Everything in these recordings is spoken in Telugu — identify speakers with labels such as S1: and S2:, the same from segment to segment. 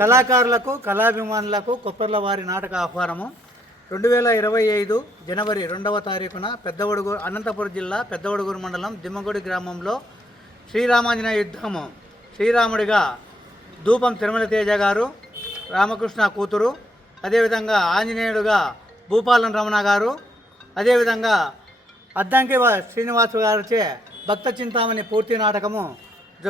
S1: కళాకారులకు కళాభిమానులకు కొప్పర్ల వారి నాటక ఆహ్వానము. రెండు వేల ఇరవై ఐదు జనవరి రెండవ తారీఖున పెద్దవడుగు అనంతపురం జిల్లా పెద్దవడుగురు మండలం దిమ్మగుడి గ్రామంలో శ్రీరామాంజనేయ యుద్ధము. శ్రీరాముడిగా ధూపం తిరుమల తేజ గారు రామకృష్ణ కూతురు అదేవిధంగా ఆంజనేయుడుగా భూపాలన రమణ గారు అదేవిధంగా అద్దంకి శ్రీనివాసు గారిచే భక్త చింతామణి పూర్తి నాటకము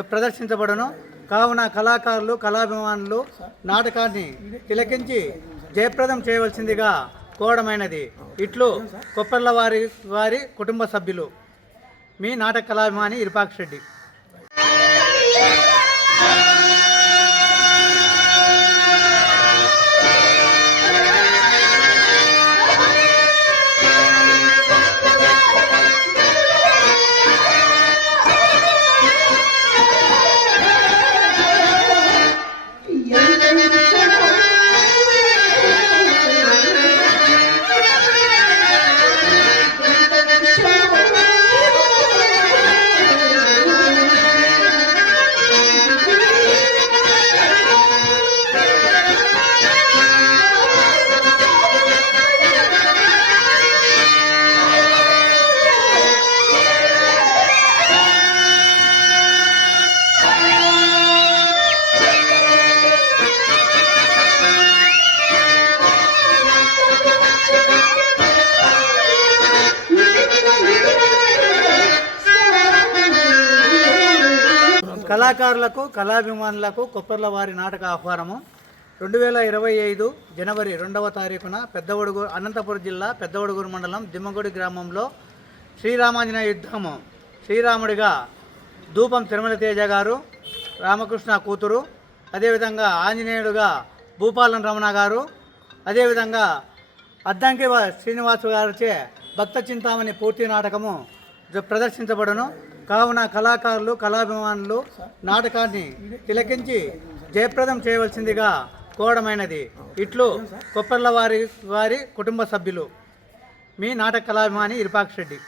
S1: ప్రదర్శించబడను. కావున కళాకారులు కళాభిమానులు నాటకాన్ని తిలకించి జయప్రదం చేయవలసిందిగా కోరడమైనది. ఇట్లు కొప్పర్ల వారి వారి కుటుంబ సభ్యులు మీ నాటక కళాభిమాని ఇరుపాక్ష రెడ్డి కళాకారులకు కళాభిమానులకు కొప్పర్ల వారి నాటక ఆహ్వానము. రెండు వేల ఇరవై ఐదు జనవరి రెండవ తారీఖున పెద్దవడుగు అనంతపురం జిల్లా పెద్దవడుగురు మండలం దిమ్మగుడి గ్రామంలో శ్రీరామాంజనేయ యుద్ధము. శ్రీరాముడిగా ధూపం తిరుమల తేజ గారు రామకృష్ణ కూతురు అదేవిధంగా ఆంజనేయుడుగా భూపాలన రమణ గారు అదేవిధంగా అద్దంకి శ్రీనివాసు గారిచే భక్త చింతామణి పూర్తి నాటకము ప్రదర్శించబడును. కావున కళాకారులు కళాభిమానులు నాటకాన్ని తిలకించి జయప్రదం చేయవలసిందిగా కోరడమైనది. ఇట్లు కొప్పర్ల వారి వారి కుటుంబ సభ్యులు మీ నాటక కళాభిమాని ఇరుపాక్ష రెడ్డి